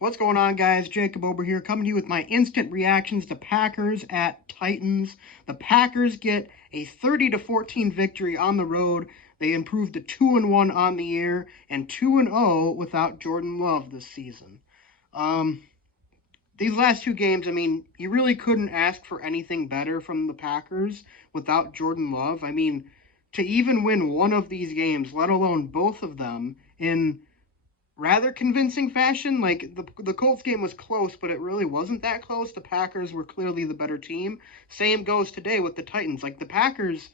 What's going on, guys? Jacob over here coming to you with my instant reactions to Packers at Titans. The Packers get a 30-14 victory on the road. They improved to 2-1 on the year and 2-0 without Jordan Love this season. Um, these last two games, I mean, you really couldn't ask for anything better from the Packers without Jordan Love. I mean, to even win one of these games, let alone both of them, in rather convincing fashion. Like the Colts game was close, but it really wasn't that close. The Packers were clearly the better team. Same goes today with the Titans. Like the Packers,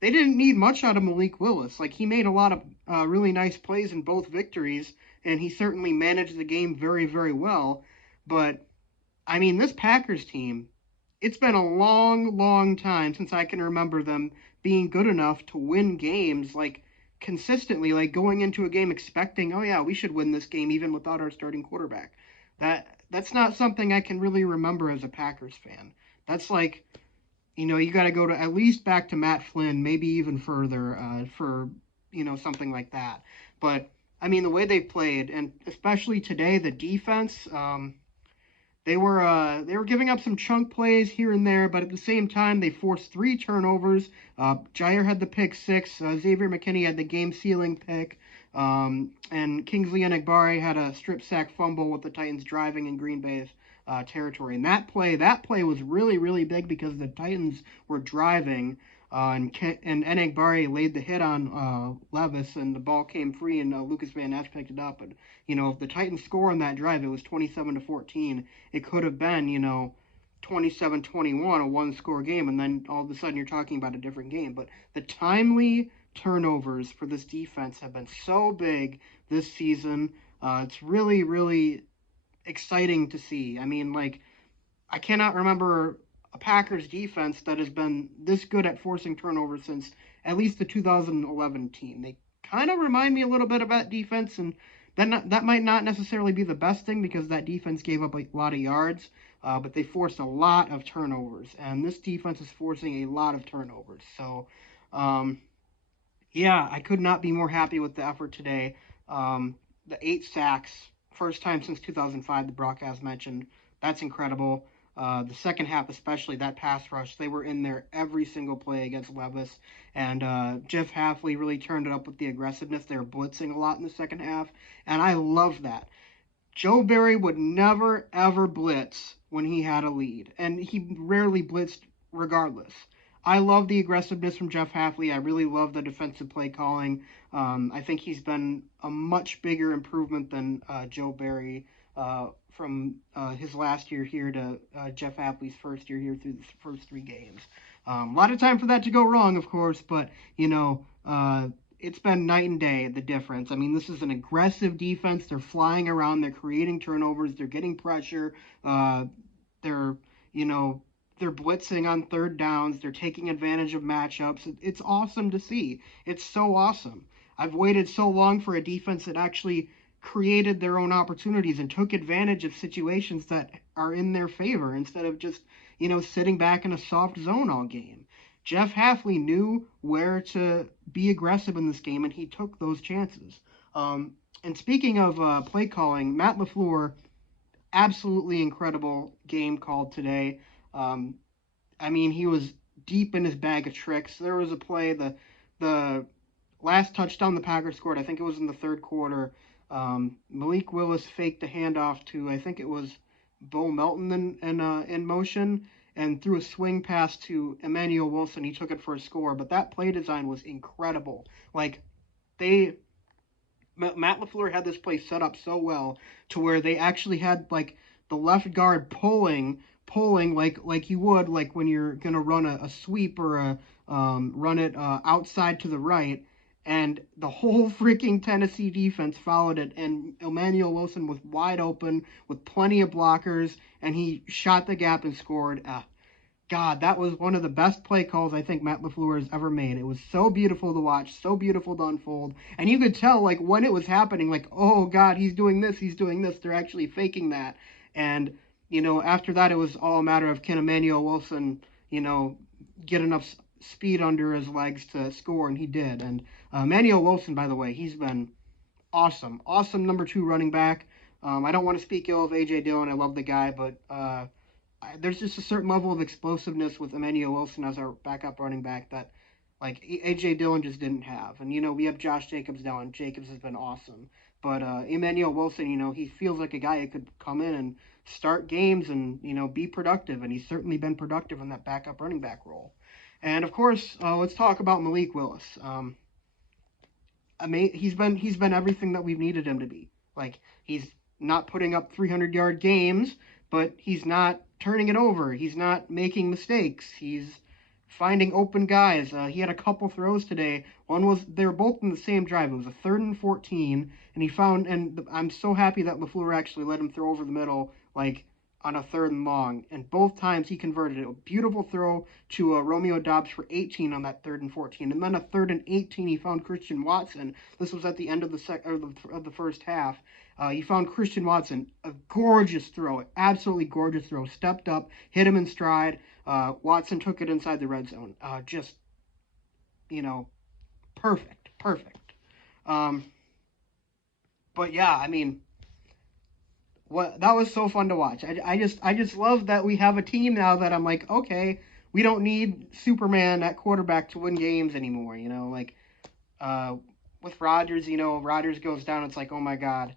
they didn't need much out of Malik Willis. Like he made a lot of really nice plays in both victories, and he certainly managed the game very, very well. But I mean, this Packers team, it's been a long, long time since I can remember them being good enough to win games like consistently, like going into a game expecting, oh yeah, we should win this game even without our starting quarterback. That's not something I can really remember as a Packers fan. That's like, you got to go to at least back to Matt Flynn, maybe even further for something like that. But I mean, the way they played, and especially today, the defense. They were giving up some chunk plays here and there, but at the same time, they forced three turnovers. Jair had the pick six. Xavier McKinney had the game sealing pick. And Kingsley Enagbare had a strip sack fumble with the Titans driving in Green Bay's territory. And that play was really, really big because the Titans were driving. And Enagbare laid the hit on Levis, and the ball came free, and Lucas Van Ness picked it up. And if the Titans score on that drive, it was 27-14. It could have been 27-21, a one-score game, and then all of a sudden you're talking about a different game. But the timely turnovers for this defense have been so big this season. It's really, really exciting to see. I mean, like, I cannot remember a Packers defense that has been this good at forcing turnovers since at least the 2011 team. They kind of remind me a little bit of that defense, and that might not necessarily be the best thing because that defense gave up a lot of yards, but they forced a lot of turnovers, and this defense is forcing a lot of turnovers. So, yeah, I could not be more happy with the effort today. The 8 sacks, first time since 2005, the broadcast mentioned. That's incredible. The second half, especially that pass rush, they were in there every single play against Levis. And Jeff Hafley really turned it up with the aggressiveness. They were blitzing a lot in the second half, and I love that. Joe Barry would never, ever blitz when he had a lead, and he rarely blitzed regardless. I love the aggressiveness from Jeff Hafley. I really love the defensive play calling. I think he's been a much bigger improvement than Joe Barry from his last year here to Jeff Hafley's first year here through the first 3 games. A lot of time for that to go wrong, of course, but it's been night and day, the difference. I mean, this is an aggressive defense. They're flying around. They're creating turnovers. They're getting pressure. They're, they're blitzing on third downs. They're taking advantage of matchups. It's awesome to see. It's so awesome. I've waited so long for a defense that actually created their own opportunities and took advantage of situations that are in their favor instead of just, sitting back in a soft zone all game. Jeff Hafley knew where to be aggressive in this game, and he took those chances. And speaking of play calling, Matt LaFleur, absolutely incredible game called today. I mean, he was deep in his bag of tricks. There was a play, the last touchdown the Packers scored, I think it was in the third quarter. Malik Willis faked a handoff to, I think it was Bo Melton in motion, and threw a swing pass to Emmanuel Wilson. He took it for a score, but that play design was incredible. Like, Matt LaFleur had this play set up so well to where they actually had like the left guard pulling like you would like when you're gonna run a sweep or a run it outside to the right, and the whole freaking Tennessee defense followed it, and Emmanuel Wilson was wide open with plenty of blockers, and he shot the gap and scored. God, that was one of the best play calls I think Matt LaFleur has ever made. It was so beautiful to watch, so beautiful to unfold. And you could tell, like, when it was happening, like, oh, God, he's doing this. They're actually faking that. And, after that, it was all a matter of can Emmanuel Wilson, get enough speed under his legs to score, and he did. And Emmanuel Wilson, by the way, he's been awesome. Awesome number 2 running back. I don't want to speak ill of A.J. Dillon. I love the guy, but there's just a certain level of explosiveness with Emmanuel Wilson as our backup running back that like A.J. Dillon just didn't have. And we have Josh Jacobs now, and Jacobs has been awesome. But Emmanuel Wilson, he feels like a guy who could come in and start games and be productive, and he's certainly been productive in that backup running back role. And of course, let's talk about Malik Willis. He's been everything that we've needed him to be. Like, he's not putting up 300-yard games, but he's not turning it over. He's not making mistakes. He's finding open guys. He had a couple throws today. They were both in the same drive. It was a 3rd and 14, and I'm so happy that LaFleur actually let him throw over the middle, like on a 3rd and long. And both times he converted it. A beautiful throw to Romeo Doubs for 18 on that 3rd and 14, and then a 3rd and 18 he found Christian Watson. This was at the end of the first half. He found Christian Watson, a gorgeous throw, absolutely gorgeous throw. Stepped up, hit him in stride. Watson took it inside the red zone. Just, perfect. But yeah, I mean, that was so fun to watch. I just love that we have a team now that I'm like, okay, we don't need Superman at quarterback to win games anymore. With Rodgers, Rodgers goes down. It's like, oh my God,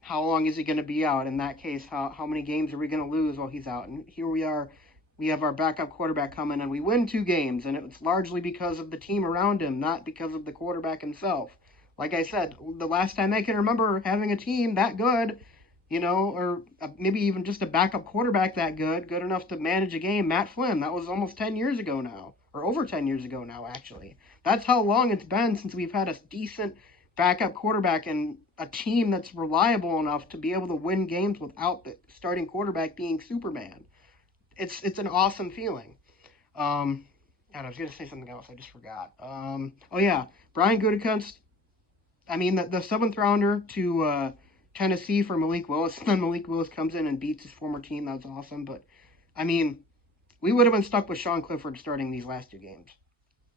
how long is he going to be out? In that case, how many games are we going to lose while he's out? And here we are. We have our backup quarterback coming, and we win 2 games, and it's largely because of the team around him, not because of the quarterback himself. Like I said, the last time I can remember having a team that good, or maybe even just a backup quarterback that good enough to manage a game, Matt Flynn. That was almost 10 years ago now, or over 10 years ago now, actually. That's how long it's been since we've had a decent backup quarterback and a team that's reliable enough to be able to win games without the starting quarterback being Superman. It's an awesome feeling. And I was going to say something else. I just forgot. Oh, yeah. Brian Gutekunst. I mean, the 7th rounder to Tennessee for Malik Willis. And then Malik Willis comes in and beats his former team. That was awesome. But, I mean, we would have been stuck with Sean Clifford starting these last 2 games.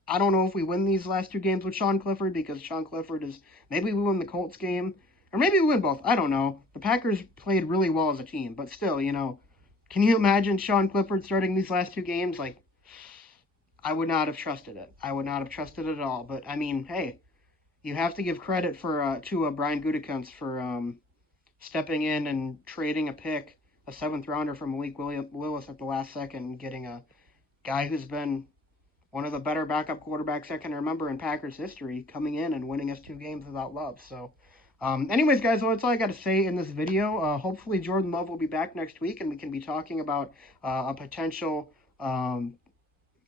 I don't know if we win these last 2 games with Sean Clifford because Sean Clifford is... Maybe we win the Colts game. Or maybe we win both. I don't know. The Packers played really well as a team. But still, can you imagine Sean Clifford starting these last 2 games? Like, I would not have trusted it. I would not have trusted it at all. But, I mean, hey, you have to give credit to Brian Gutekunst for stepping in and trading a pick, a 7th rounder from Malik Willis at the last second, and getting a guy who's been one of the better backup quarterbacks I can remember in Packers history, coming in and winning us 2 games without Love. So, anyways, guys, well, that's all I got to say in this video. Hopefully Jordan Love will be back next week, and we can be talking about a potential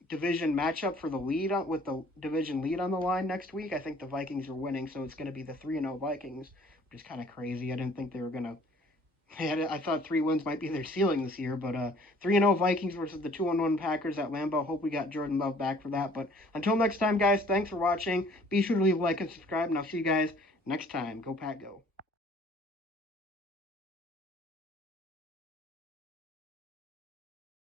division matchup for the lead with the division lead on the line next week. I think the Vikings are winning, so it's going to be the 3-0 Vikings, which is kind of crazy. I didn't think they were going to... I thought 3 wins might be their ceiling this year, but 3-0 Vikings versus the 2-1 Packers at Lambeau. Hope we got Jordan Love back for that. But until next time, guys, thanks for watching. Be sure to leave a like and subscribe, and I'll see you guys next time. Go Pack, go.